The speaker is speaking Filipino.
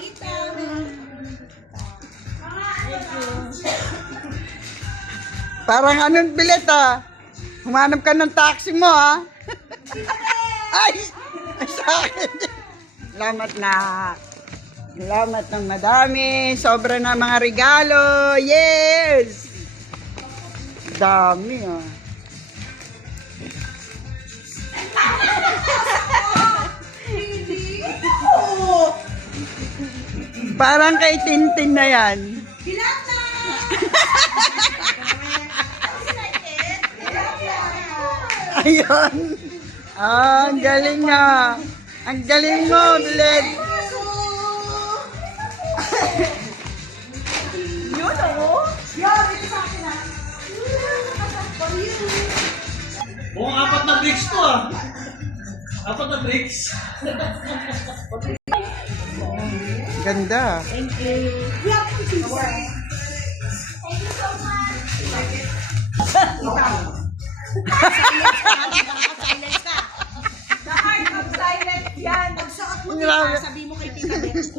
tita. Parang anong bilet Humanap ka ng taxi mo Ay! Ay sa akin. Salamat na. Salamat ng madami. Sobra na mga regalo. Yes! Dami Parang kay Tintin na yan. Ayun. Ang galing nga. Ang galing mo, Bled. Yun dito sa akin Mukhang apat na bricks to Apat na bricks. Ganda. Thank you. Thank you so much. Silence ka. The art of silence yan. Pagsuot mo dito, sabi mo kay Tita Beth.